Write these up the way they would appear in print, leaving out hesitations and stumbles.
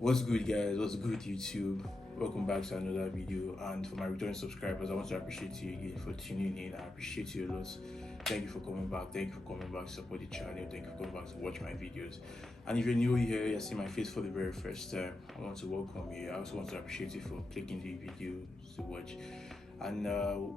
What's good, guys? What's good, YouTube? Welcome back to another video. And for my returning subscribers, I want to appreciate you again for tuning in. I appreciate you a lot. Thank you for coming back. Thank you for coming back to support the channel. Thank you for coming back to watch my videos. And if you're new here, you're seeing my face for the very first time, I want to welcome you. I also want to appreciate you for clicking the video to watch. And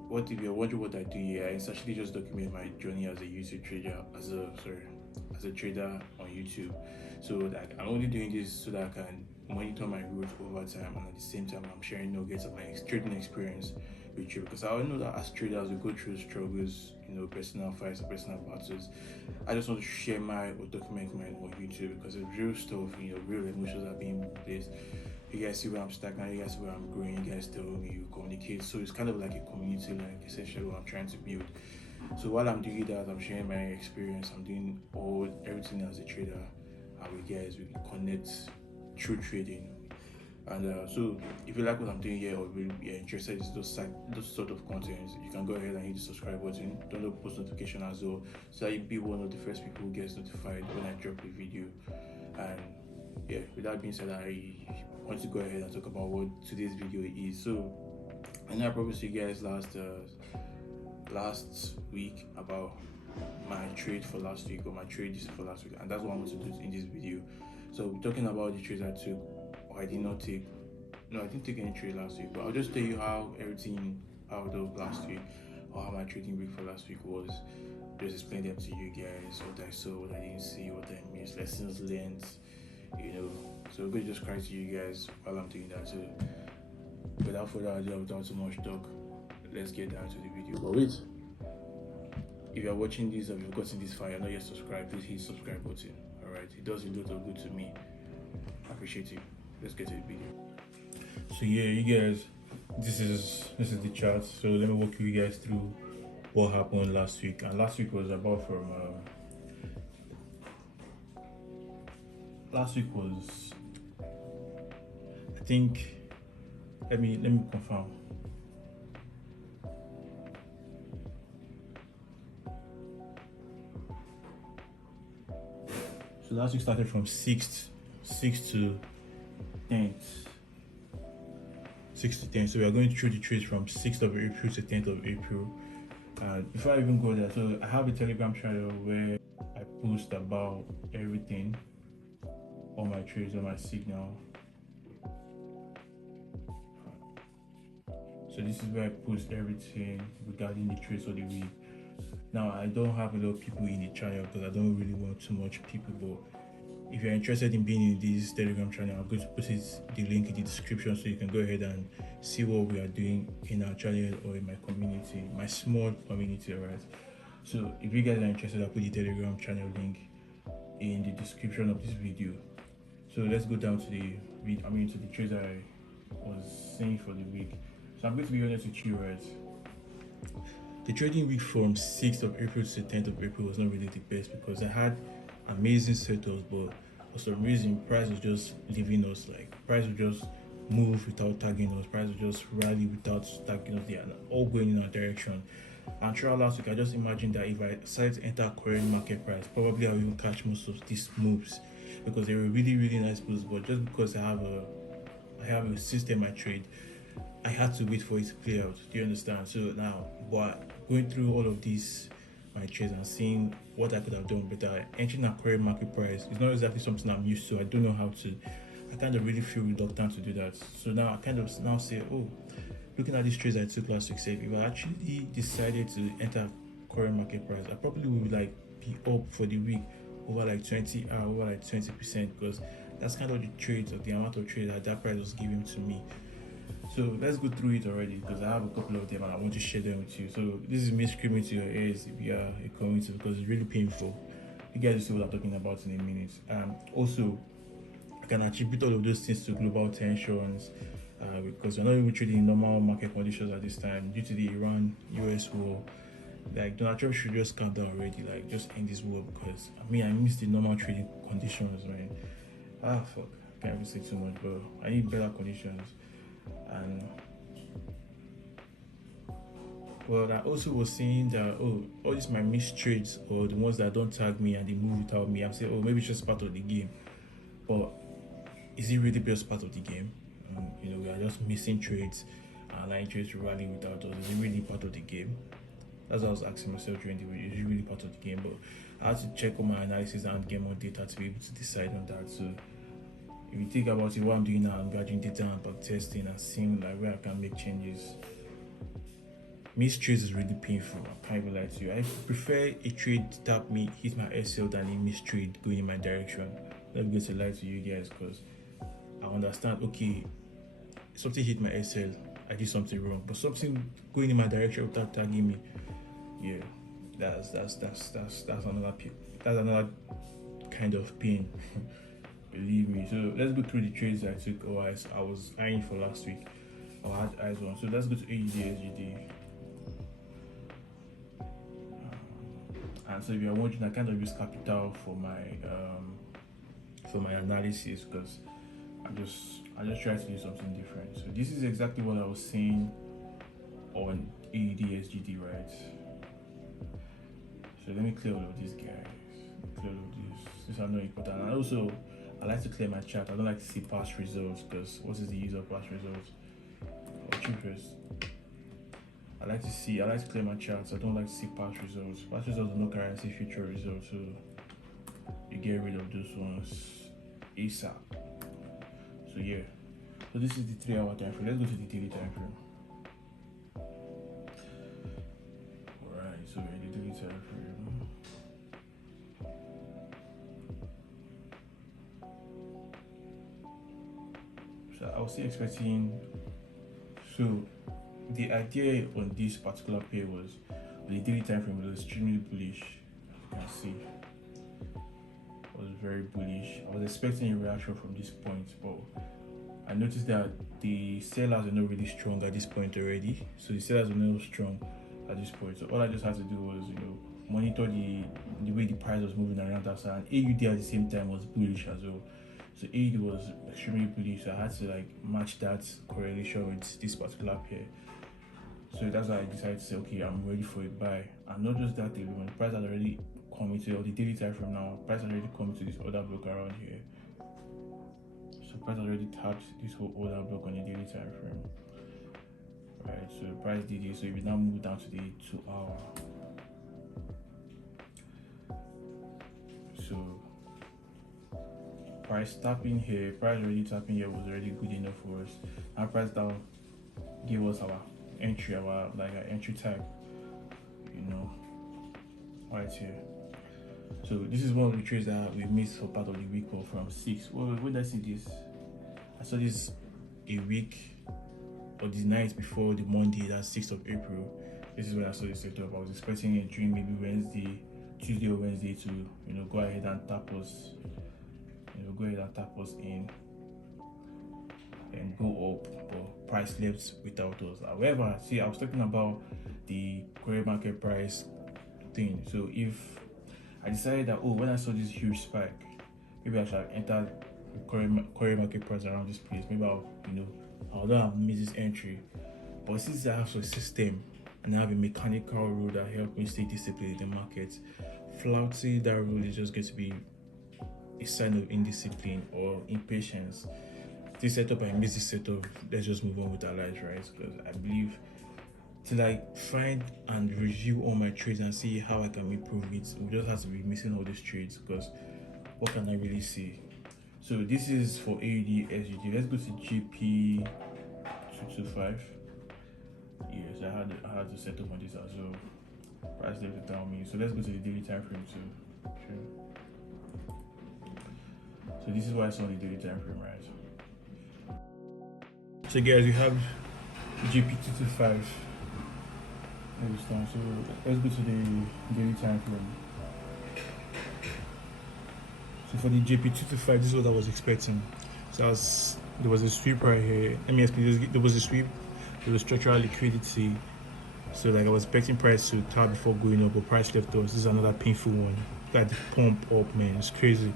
what if you're wondering what I do here, I essentially just document my journey as a YouTube trader, as a trader on YouTube. So like I'm only doing this so that I can monitor my growth over time, and at the same time I'm sharing nuggets of my trading experience with you, because I know that as traders we go through struggles, personal fights and personal battles. I just want to share my or document mine on YouTube because it's real stuff, real emotions are being placed. You guys see where I'm stuck now, you guys see where I'm growing, you guys tell me, you communicate. So it's kind of like a community, like essentially what I'm trying to build. So while I'm doing that, I'm sharing my experience, I'm doing everything as a trader, and we guys we connect through trading. And so if you like what I'm doing here, or you're interested in those sort of content, you can go ahead and hit the subscribe button, turn on post notification as well, so that you'll be one of the first people who gets notified when I drop a video. And yeah, with that being said, I want to go ahead and talk about what today's video is. So I know I promised you guys last week about my trade for last week, or my trade for last week, and that's what I want to do in this video. So we're talking about the trades I took or I did not take. No, I didn't take any trade last week, but I'll just tell you how everything out of last week, or how my trading week for last week was. Just explain them to you guys, what I saw, what I didn't see, what I missed, lessons learned, So I'm going to just cry to you guys while I'm doing that. So without further ado, without too much talk, let's get down to the video. But wait, if you're watching this or you've gotten this far, you're not yet subscribed, please hit subscribe button. Alright, it does a lot of good to me. I appreciate you. Let's get to the video. So yeah, you guys, this is the chart. So let me walk you guys through what happened last week. And last week was about from last week was, I think, let me confirm. So last week started from 6th to 10th. 6th to 10th. So we are going through the trades from 6th of April to 10th of April. Before I even go there, so I have a Telegram channel where I post about everything, all my trades, all my signal. So this is where I post everything regarding the trades of the week. Now I don't have a lot of people in the channel because I don't really want too much people, but if you're interested in being in this Telegram channel, I'm going to put the link in the description so you can go ahead and see what we are doing in our channel or in my community, my small community. Alright, so if you guys are interested, I'll put the Telegram channel link in the description of this video. So let's go down to the trades I was saying for the week. So I'm going to be honest with you, right? The trading week from 6th of April to 10th of April was not really the best because I had amazing setups, but for some reason price was just leaving us. Like price would just move without tagging us, price would just rally without tagging us. They are all going in our direction. And throughout last week I just imagined that if I decided to enter current market price, probably I'll even catch most of these moves because they were really nice moves. But just because I have a system I trade, I had to wait for it to play out. Do you understand? So now, but going through all of these my trades and seeing what I could have done better, entering a current market price is not exactly something I'm used to. I don't know how to. I kind of really feel reluctant to do that. So now I kind of now say, oh, looking at these trades I took last week, say if I actually decided to enter current market price, I probably would like be up for the week over like 20%, because that's kind of the trades or the amount of trade that price was giving to me. So let's go through it already because I have a couple of them and I want to share them with you. So this is me screaming to your ears if you are a community because it's really painful. You guys will see what I'm talking about in a minute. Also, I can attribute all of those things to global tensions because we're not even trading in normal market conditions at this time due to the Iran-US war. Like Donald Trump should just calm down already, like just end this war, because I miss the normal trading conditions, man. Fuck, I can't even say too much, but I need better conditions. And well, I also was saying that all these my missed trades or the ones that don't tag me and they move without me, I'm saying maybe it's just part of the game. But is it really just part of the game? We are just missing trades and allowing trades to rally without us. Is it really part of the game? That's what I was asking myself during the video. Is it really part of the game? But I had to check on my analysis and get more data to be able to decide on that. So if you think about it, what I'm doing now, I'm gathering data and back testing and seeing like where I can make changes. Missed trades is really painful. I can't even lie to you. I prefer a trade to tap me, hit my SL than a missed trade going in my direction. Let me go to lie to you guys because I understand, okay, something hit my SL, I did something wrong, but something going in my direction without tagging me, yeah, that's another kind of pain. Believe me. So let's go through the trades I took or I was eyeing for last week. I had eyes on. So let's go to AUD SGD. And so if you're wondering, I kind of use capital for my analysis because I just try to do something different. So this is exactly what I was saying on AUD SGD, right? So let me clear all of these guys. Clear all of this. These are not important. And also, I like to clear my chart. I don't like to see past results because what is the use of past results? Watch interest. I like to clear my charts. I don't like to see past results. Past results do not guarantee future results, so you get rid of those ones ASAP. So yeah. So this is the 3-hour time frame. Let's go to the daily time frame. Alright, so we're in the daily time frame. So I was still expecting the idea on this particular pair was the daily time frame was extremely bullish. You can see it was very bullish. I was expecting a reaction from this point, but I noticed that the sellers are not really strong at this point already. So the sellers are not strong at this point. So all I just had to do was, monitor the way the price was moving around that side. And AUD at the same time was bullish as well. So AUD was extremely bullish. So I had to match that correlation with this particular pair. So that's why I decided to say, okay, I'm ready for a buy. And not just that, when the price has already come into the daily time frame now, price has already come to this other block around here. So price already tapped this whole other block on the daily time frame. Right, so the price did it. So if we now move down to the 2-hour. So price tapping here, price already tapping here was already good enough for us. Our price down gave us our entry, our entry tag, right here. So this is one of the trades that we missed for part of the week or from 6. When did I see this? I saw this a week or the night before the Monday, that's 6th of April. This is when I saw this setup. I was expecting it during maybe Tuesday or Wednesday to go ahead and tap us, in and go up, but price left without us. However, see, I was talking about the current market price thing. So if I decided that, when I saw this huge spike, maybe I should enter current market price around this place. Maybe I'll not miss this entry. But since I have a system and I have a mechanical rule that helps me stay disciplined in the market, flouting that rule is just going to be a sign of indiscipline or impatience. This setup, I miss this setup. Let's just move on with our lives, right? Because I believe to find and review all my trades and see how I can improve it, we just have to be missing all these trades because what can I really see? So this is for AUD SGD. Let's go to GP 225. Yes, I had to set up on this as well. Price left down me. So let's go to the daily time frame too. Sure. So this is what I saw on the daily time frame, right? So guys, we have GP 225. So let's go to the daily time frame. So for the GP 225, this is what I was expecting. So there was a sweep right here. Let me explain. There was a sweep. There was structural liquidity. So I was expecting price to tap before going up, but price left us. This is another painful one. Got the pump up, man. It's crazy.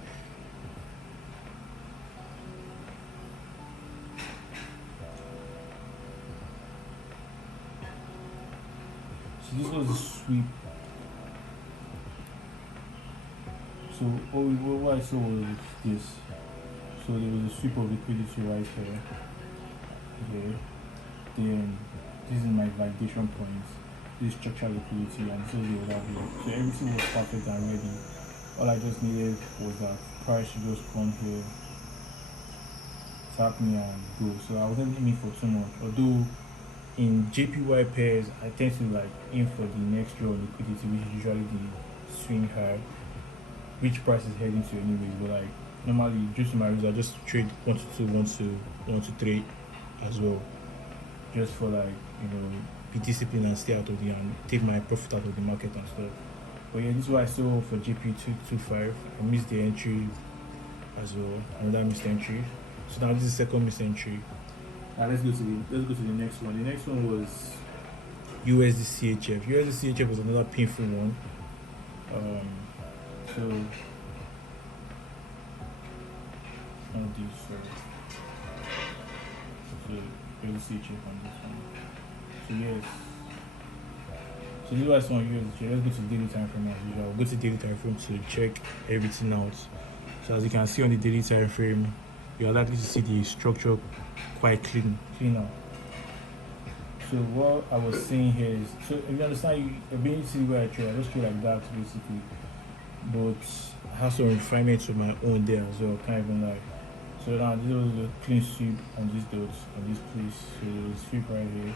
So this was a sweep. So what I saw was this. So there was a sweep of liquidity right here. Okay. Then this is my validation points. This structural liquidity and so the other block. So everything was perfect and ready. All I just needed was that price should just come here, tap me and go. So I wasn't aiming for too much. Although in JPY pairs I tend to like aim for the next row of liquidity, which is usually the swing high, which price is heading to anyway. But like normally due to my rules I just trade 1 to 2, 1 to 3 as well. Just for like, be disciplined and stay out of the and take my profit out of the market and stuff. But yeah, this is what I saw for JP225. I missed the entry as well. Another missed entry. So now this is the second missed entry. Now let's go to the next one. The next one was USD CHF was another painful one. So on this first. So USD CHF on this one. So yes. So this was on USD. Let's go to daily time frame as usual. I'll go to daily time frame to check everything out. So as you can see on the daily time frame, you are likely to see the structure quite cleaner. So what I was saying here is, so if you understand, you're being to see where I trade. I just trade like that basically, but I have some refinements of my own there as well. Can't even lie. So now this was a clean sweep on these dots on this place. So the sweep right here.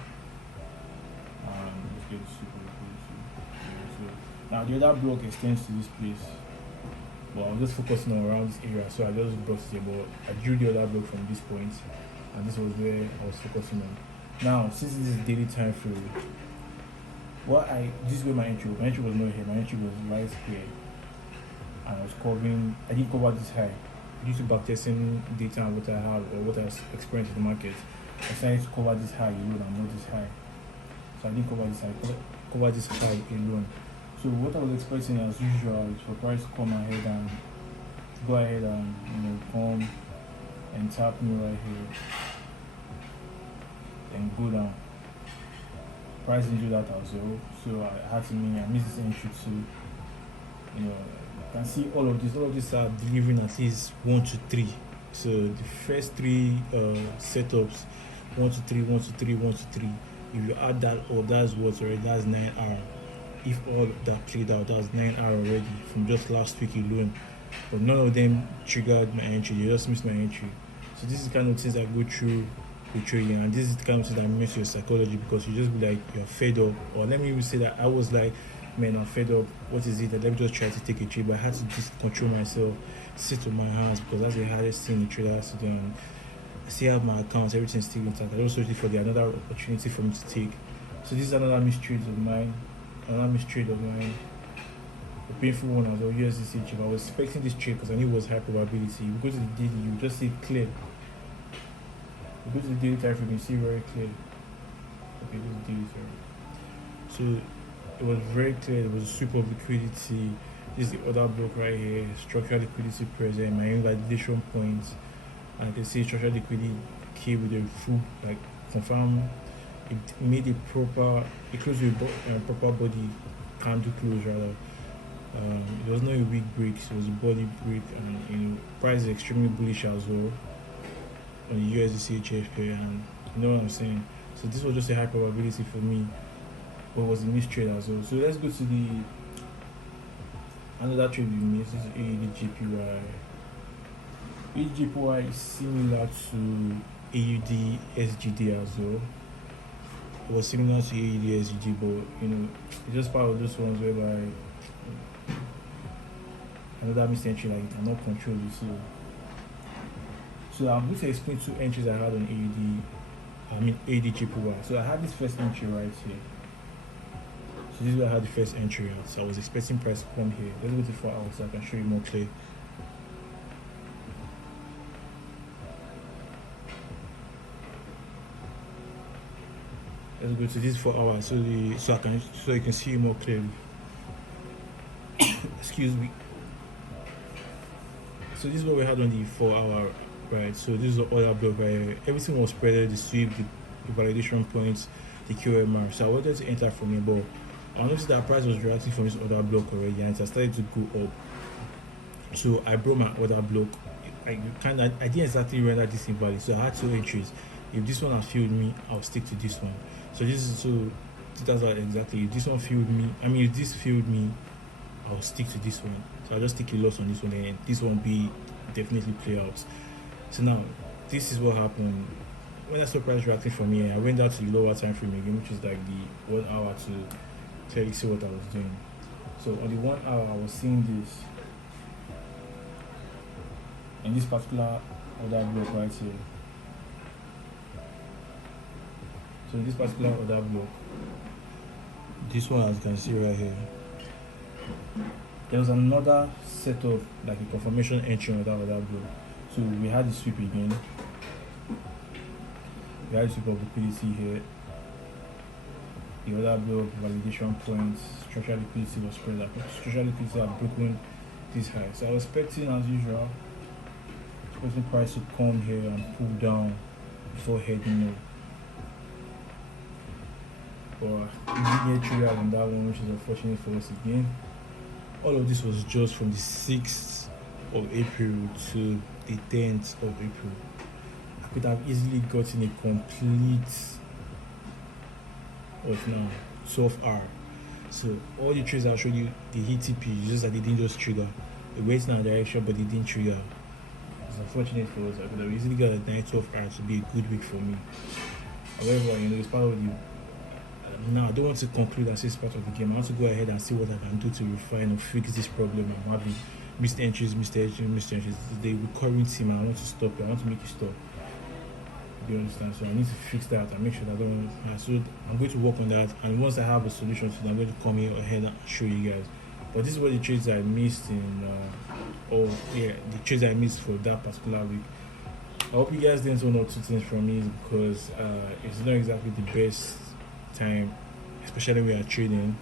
Let's get the sweep of the place. So now the other block extends to this place. But I was just focusing on around this area, so I just brought it here. But I drew the other block from this point, and this was where I was focusing on. Now, since this is daily time frame, this is where my entry was. My entry was not here. My entry was right here, and I was covering. I didn't cover this high due to backtesting data and what I have or what I experienced in the market. I decided to cover this high alone and not this high. So I didn't cover this high. Cover this high alone. So what I was expecting as usual is for price to come ahead and go ahead and come and tap me right here and go down. Price didn't do that as well, so I had to miss this entry too. You can see all of these are delivering at least 1 to 3. So the first 3 setups, 1 to 3, 1 to 3, 1 to 3. If you add that up, that's what's already, that's 9 hours. If all of that played out, that's 9 hours already from just last week alone. But none of them triggered my entry, they just missed my entry. So this is the kind of things that go through with trading, and this is the kind of things that mess your psychology, because you just be like, you're fed up. Or let me even say that I was like, man, I'm fed up, what is it? Let me just try to take a trade. But I had to just control myself, sit on my hands, because that's the hardest thing the trader has to do. And I still have my accounts, everything's still intact. I just waited for another opportunity for me to take. So this is another missed trade of mine. A painful one as well. USD CHF. I was expecting this trade because I knew it was high probability. You go to the daily, you just see clear. You go to the daily time frame, you see very clear. Okay, this is daily time. So it was very clear. There was a sweep of liquidity. This is the other block right here. Structural liquidity present. My invalidation points. And I can see structural liquidity key with a full confirm. It made it proper. It closed with proper body candle close rather. It was not a weak break, it was a body break, and price is extremely bullish as well on the USD CHF pair, and you know what I'm saying. So this was just a high probability for me, but it was a missed trade as well. So let's go to the another trade we missed. This is AUD JPY. AUD JPY is similar to AUD SGD as well. It was similar to AUD SGD, but it's just part of those ones whereby another missed entry, like you cannot control it. So I'm going to explain 2 entries I had on AUD JPY. So I had this first entry right here. So this is where I had the first entry out. So I was expecting price to come here. Let's go to 4 hours so I can show you more clear. Let's go to this 4 hours so you can see more clearly. Excuse me. So this is what we had on the 4 hour, right? So this is the other block right here. Everything was spreaded, the sweep, the validation points, the QMR. So I wanted to enter from here, but I noticed that price was reacting from this other block already, and it started to go up. So I brought my other block I didn't exactly render this invalid, so I had two entries. If this one has failed me, I'll stick to this one. So this is so that's what exactly. If this one failed me, I mean, if this failed me, I'll stick to this one. So I'll just take a loss on this one, and this one be definitely play out. So now, this is what happened. When I saw price reacting from here, I went down to the lower time frame again, which is like the 1 hour to tell you see what I was doing. So on the 1 hour, I was seeing this in this particular order block right here. So in this particular order block, this one as you can see right here, there was another set of like a confirmation entry on that order block. So we had the sweep again. We had the sweep of liquidity here. The other block validation points, structural liquidity was spread out. Structural liquidity had broken this high. So I was expecting as usual, expecting price to come here and pull down before heading up. But we did get triggered on that one, which is unfortunate for us again. All of this was just from the 6th of April to the 10th of April. I could have easily gotten a complete of now 12 hour. So all the trades I showed you, the ETP, just that they didn't just trigger. They went in a direction, but they didn't trigger. It's unfortunate for us. I could have easily got a 12 hour to be a good week for me. However, it's part of the. Now I don't want to conclude and say it's part of the game. I want to go ahead and see what I can do to refine or fix this problem I'm having. Missed entries. The recurring theme, I want to stop it. I want to make it stop. You understand? So I need to fix that and make sure that I don't. So I'm going to work on that, and once I have a solution to it, I'm going to come here ahead and show you guys. But this is what the trades I missed the trades I missed for that particular week. I hope you guys didn't know 2 things from me, because it's not exactly the best time, especially when you're trading.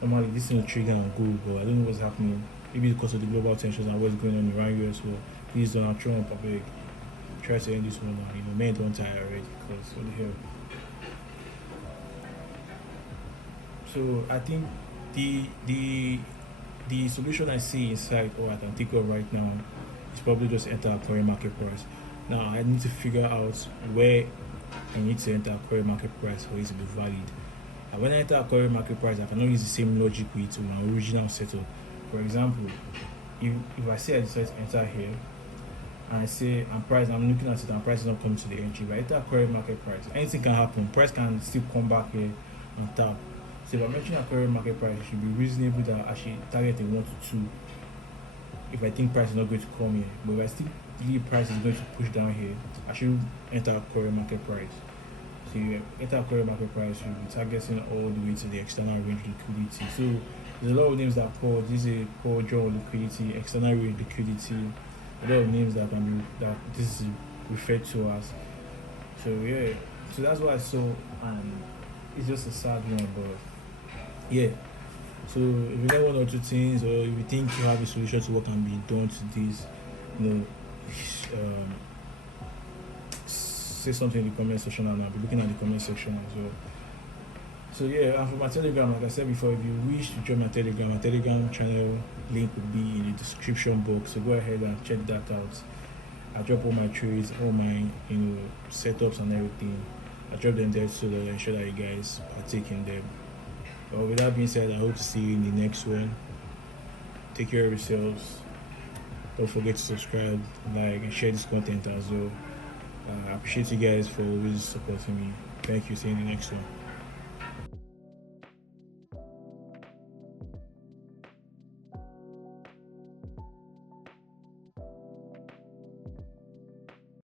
Normally this thing will trigger and go, but I don't know what's happening. Maybe because of the global tensions and what's going on around US. Well, please don't Trump public. Try to end this one now. Men don't tire already, because what the hell. So I think the solution I see inside, or I can think of right now, is probably just enter a current market price. Now I need to figure out where I need to enter a current market price for it to be valid. And when I enter a current market price, I cannot use the same logic with my original setup. For example, if I say I decide to enter here, and I say I'm looking at it and price is not coming to the entry, if I enter a current market price, anything can happen. Price can still come back here and tap. So if I'm mentioning a current market price, it should be reasonable that I should target a 1 to 2 if I think price is not going to come here. But if I still believe price is going to push down here, I should enter a current market price. So you enter a current market price, you'll be targeting all the way to the external range liquidity. So there's a lot of names that call this a call draw liquidity, external range liquidity, a lot of names that can be that this is referred to as. So yeah, so that's what I saw, and it's just a sad one, but yeah. So if you know 1 or 2 things, or if you think you have a solution to what can be done to this, say something in the comment section, and I'll be looking at the comment section as well. So yeah, and for my Telegram, like I said before, if you wish to join my Telegram channel link will be in the description box. So go ahead and check that out. I drop all my trades, all my setups and everything. I drop them there so that I ensure that you guys partake in them. But with that being said, I hope to see you in the next one. Take care of yourselves. Don't forget to subscribe, like, and share this content as well. I appreciate you guys for always supporting me. Thank you. See you in the next one.